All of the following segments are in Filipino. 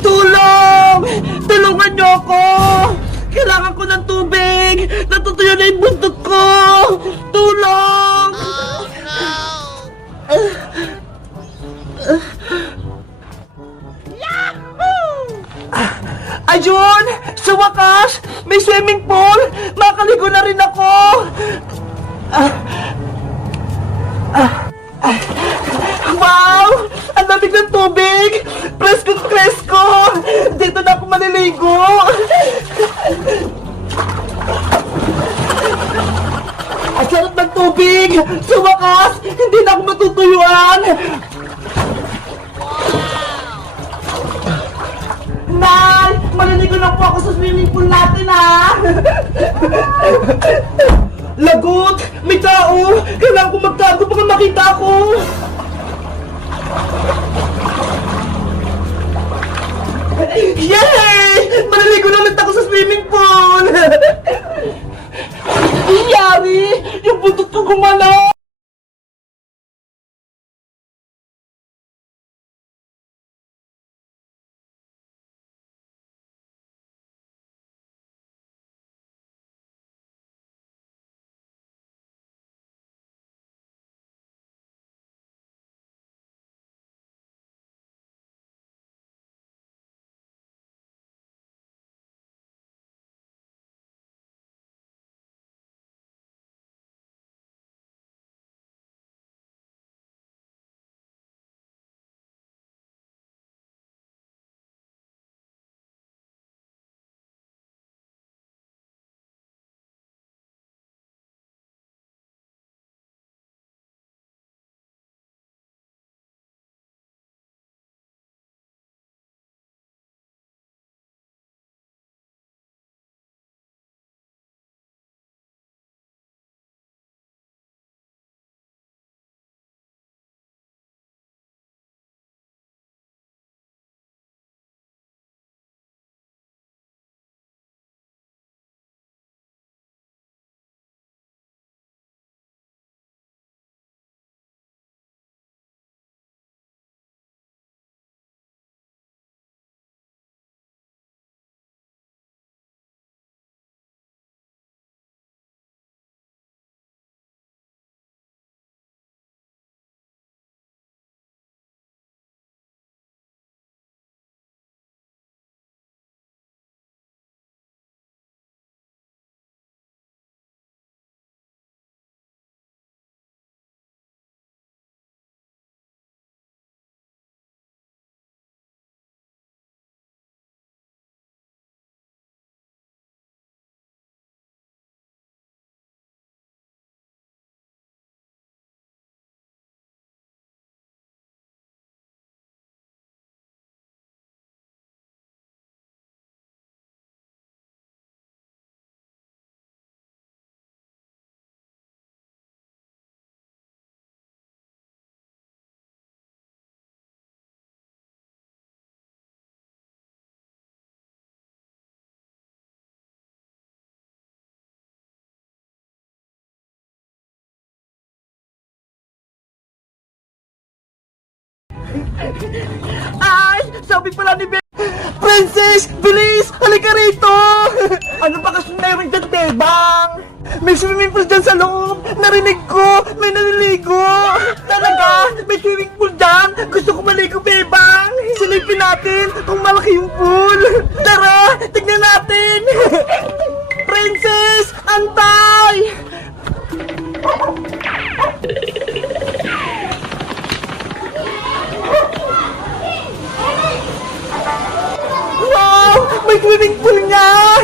Tulong! Tulungan niyo ako! Kailangan ko ng tubig! Natutuyo na yung buntot ko! Tulong! Ayun! Sa wakas! May swimming pool! Makaligo na rin ako! Wow! Ang lamig ng tubig! Presko! Dito na ako maliligo! Ang sarap ng tubig! Sa wakas! Hindi na ako matutuyuan! Nay! Maliligo na po ako sa swimming pool natin, ha! Lagot! May tao! Kailangan ko magtago baka makita ako! Yay! Maliligo na ulit ako sa swimming pool! Iyari! Yung buntot ko gumalaw! Ay! Sabi pala ni Princess! Bilis! Halika rito! Ano ba kasi meron dyan, Bebang? May swimming pool dyan sa loob! Narinig ko! May naliligo! Talaga? May swimming pool dyan? Gusto ko maligo, Bebang! Silipin natin kung malaki yung pool! Tara! Tignan natin! Princess! Antay! Wow! May swimming pool nga!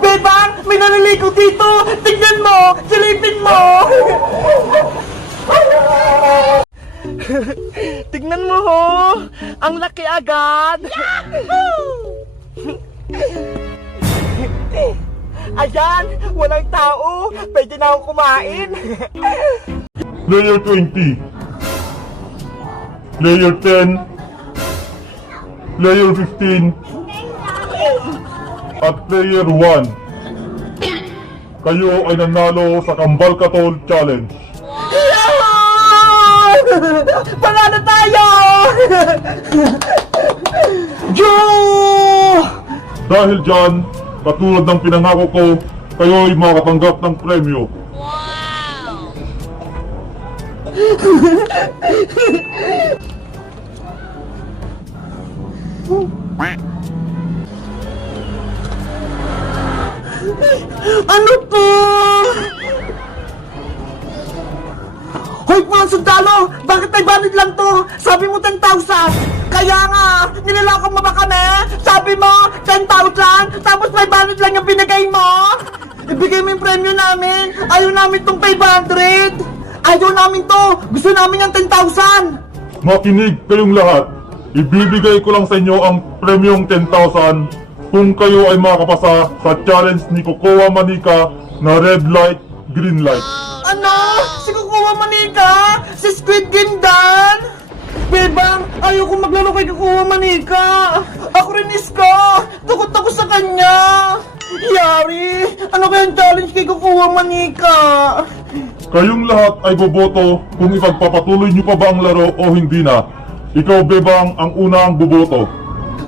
Bebang! May naliligo dito! Tignan mo! Silipin mo! Tignan mo ho! Ang laki agad! Ayan! Walang tao! Pwede na akong kumain! Layer 20, Layer 10, Layer 15, at Layer 1. Kayo ay nanalo sa Kambal Katol Challenge. Panalo tayo! Dahil dyan, katulad ng pinangako ko, kayo'y makatanggap ng premyo. Ano to? Hoy mga sundalo! Bakit may banid lang to? Sabi mo 10,000! Kaya nga! Nilalakot mo ba kami? Sabi mo 10,000! Tapos may banid lang yung binigay mo? Ibigay mo yung premyo namin! Ayaw namin tong 500! Ayaw namin to! Gusto namin yung 10,000! Makinig kayong lahat. Ibibigay ko lang sa inyo ang premyong 10,000 kung kayo ay makapasa sa challenge ni Kokowa Manika na red light, green light. Ano? Si Kukuha Manika? Si Squid Game Dan? Bebang, ayoko maglaro kay Kukuha Manika. Ako rin iska. Takot ako sa kanya. Yari, ano kayang challenge kay Kukuha Manika? Kayong lahat ay boboto kung ipagpapatuloy nyo pa ba ang laro o hindi na. Ikaw, Bebang, ang unang boboto.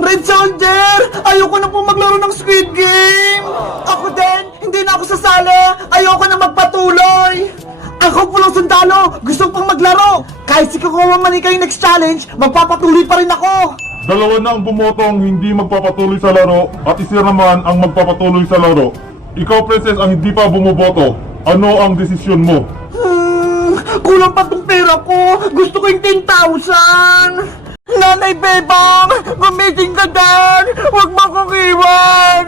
Red Soldier! Ayoko na po maglaro ng Squid Game! Ako din! Hindi na ako sasali! Ayoko na magpatuloy! Ako pulang sundalo! Gusto pang maglaro! Kahit si Kukuha Manika yung next challenge, magpapatuloy pa rin ako! Dalawa na ang bumotong hindi magpapatuloy sa laro at isa naman ang magpapatuloy sa laro. Ikaw, Princess, ang hindi pa bumoboto. Ano ang desisyon mo? Kulang pa tong pera ko! Gusto ko yung 10,000! Nanay Bebang! Gumising ka dan! Huwag mo akong iwan!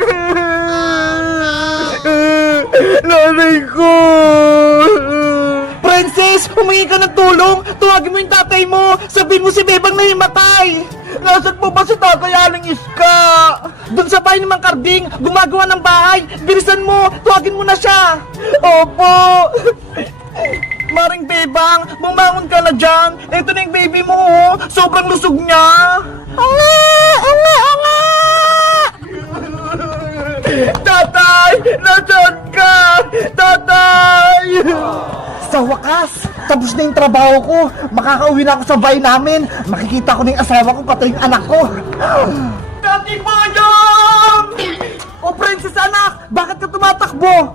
Nanay ko! Princess! Humingi ka ng tulong! Tuwagin mo yung tatay mo! Sabihin mo si Bebang na himatay! Nasaan po ba si Tatay Aling Iska? Doon sa bahay ni Mang Karding! Gumagawa ng bahay! Bilisan mo! Tuwagin mo na siya! Opo! Maring Bebang, bumangon ka na dyan. Ito na yung baby mo, oh. Sobrang lusog niya. Anga! Tatay! Nasaan ka? Tatay! Sa wakas, tapos na yung trabaho ko. Makakauwi na ako sa bahay namin. Makikita ko na yung asawa ko, pati yung anak ko. Tati Boyong! O princess anak, bakit ka tumatakbo?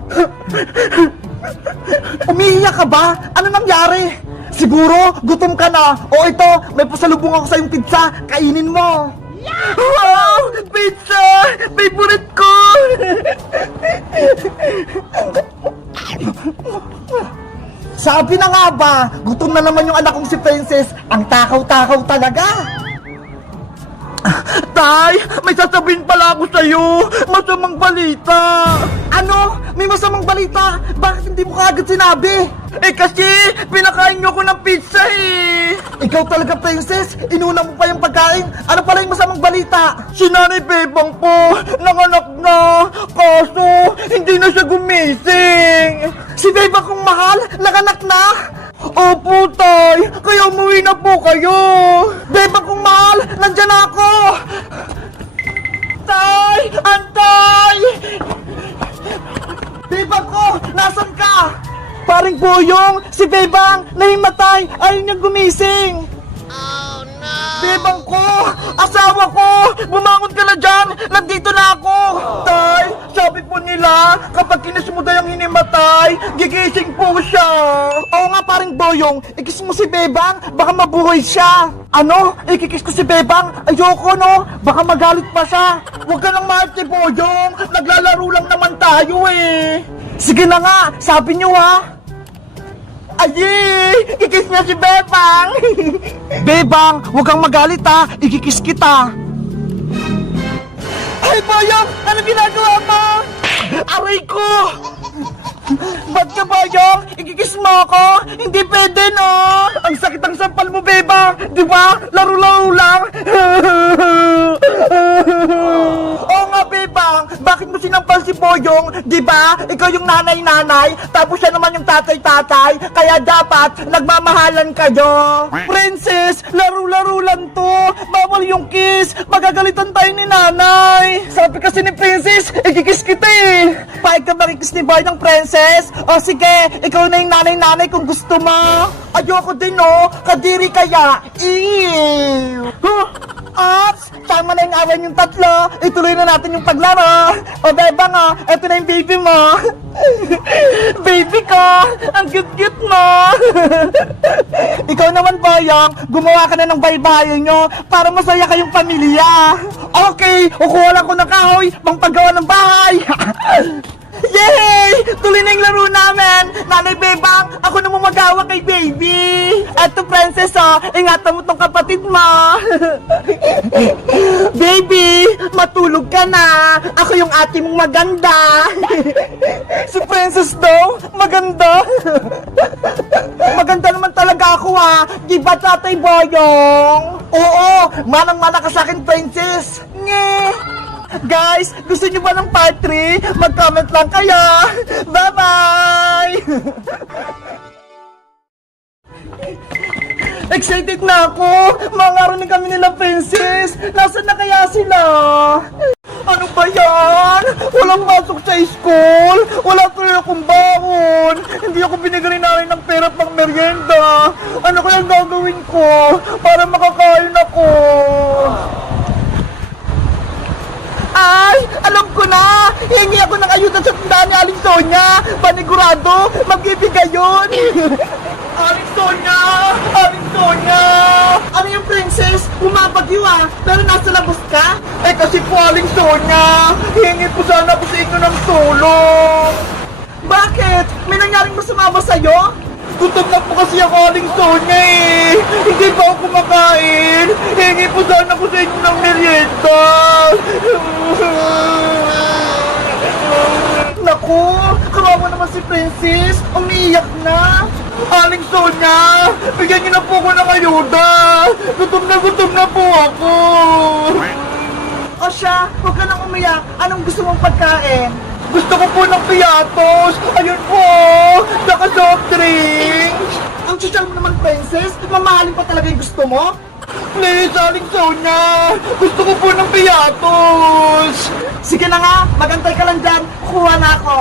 Umiiyak ka ba? Ano nangyari? Siguro, gutom ka na. O ito, may pasalubong ako sa iyong pizza. Kainin mo. Wow! Pizza! Favorite ko! Sabi na nga ba, gutom na naman yung anak kong si Princess. Ang takaw-takaw talaga. Tay, may sasabihin pala ako sa'yo. Masamang balita. Ano? May masamang balita? Bakit hindi mo kaagad sinabi? Eh kasi, pinakain niyo ko ng pizza eh. Ikaw talaga, Princess. Inuna mo pa yung pagkain. Ano pala yung masamang balita? Si Nanay Bebang po, nanganak na. Kaso, hindi na siya gumising. Si Bebang kong mahal, nanganak na. Opo, Tay. Kaya umuwi na po kayo. Bebang kong mahal, nandyan na ako. Tay! Antay! Bebang ko, nasan ka? Paring Boyong, si Bebang, nahimatay. Ayaw niya gumising. Oh, no! Bebang ko, asawa ko, bumangon ka na dyan. Nandito na ako. Tay, sabi po nila, kapag kinasumuday ang hinimatay, gigising po siya. Oo nga, paring Boyong, ikis mo si Bebang, baka mabuhay siya. Ano? Ikikis ko si Bebang? Ayoko, no? Baka magalit pa siya. Huwag ka nang mahal si Boyong, naglalaro lang naman tayo eh. Sige na nga, sabi niyo ha. Ayi! Ikis niya si Bebang! Bebang, huwag kang magalit ha! Ikikis kita! Ay, Boyong! Ano ginagawa mo? Aray ko! Ba't ka, Boyong? Ikikis mo ako? Hindi pwede, no? Ang sakit ang sampal mo, Bebang! Di ba? Laro-laro lang! Oo nga, Bebang! Bakit mo sinampal si Boyong? Di ba? Ikaw yung nanay-nanay, tapos siya naman yung tatay-tatay, kaya dapat nagmamahalan kayo! Princess, laro-laro lang to! Bawal yung kiss! Magagalitan tayo ni nanay! Sabi kasi ni Princess, ikikis kita eh! Paig ka makikis ni Boy ng Princess? O sige, ikaw na yung nanay-nanay kung gusto mo! Ayoko din no! Kadiri kaya! Ew! Huh? Ops! Tama na yung awan yung tatlo. Ituloy na natin yung paglaro. O bebang eto na yung baby mo. Baby ko! Ang cute-cute mo! Ikaw naman, Boyong, gumawa ka na ng baybayin nyo para masaya kayong pamilya. Okay, kukuha lang ko ng kahoy pang paggawa ng bahay. Yay! Tuloy na yung laro namin! Nanay Bebang, ako na magawa kay baby! Eto, Princess, ingatan mo tong kapatid mo! Baby, matulog ka na! Ako yung ate mong maganda! Si Princess daw, maganda! Maganda naman talaga ako, Di ba, Tatay Boyong? Oo, manang-mana ka sa akin, Princess! Nye! Guys, gusto niyo ba ng part 3? Mag-comment lang kayo! Bye-bye! Excited na ako! Mangaraning kami nila, Princess! Nasaan na kaya sila? Ano ba yan? Walang pasok sa school! Wala tuloy akong baon! Hindi ako binigyan namin ng pera pang merienda! Ano kaya gagawin ko para makakain ako? Ay! Alam ko na! Hingi ako ng ayuda sa tindahan ni Aling Sonia! Panigurado! Magbibigay yun! Aling Sonia! Aling Sonia! Ano yung Princess? Bumabagyo pero nasa labas ka? Eh kasi po Aling Sonia! Hingi po sana ako sa inyo ng tulong! Bakit? May nangyaring masama ba sa'yo? Gutom na po kasi ako Aling Sonia Hindi pa ako kumakain! Hingi po sana ako sa inyo ng merienda! Naku! Kawawa naman si Princess! Umiiyak na! Aling Sonia! Bigyan niyo na po ako ng ayuda! Gutom na po ako! O siya, huwag ka nang umiyak! Anong gusto mong pagkain? Gusto ko po ng piatos! Ayun po! Saka soft drinks! Ang social mo naman, Princess! Mamahalin pa talaga yung gusto mo? Please, Aling Sonia! Gusto ko po ng piatos! Sige na nga! Magantay ka lang dyan! Kuha na ako!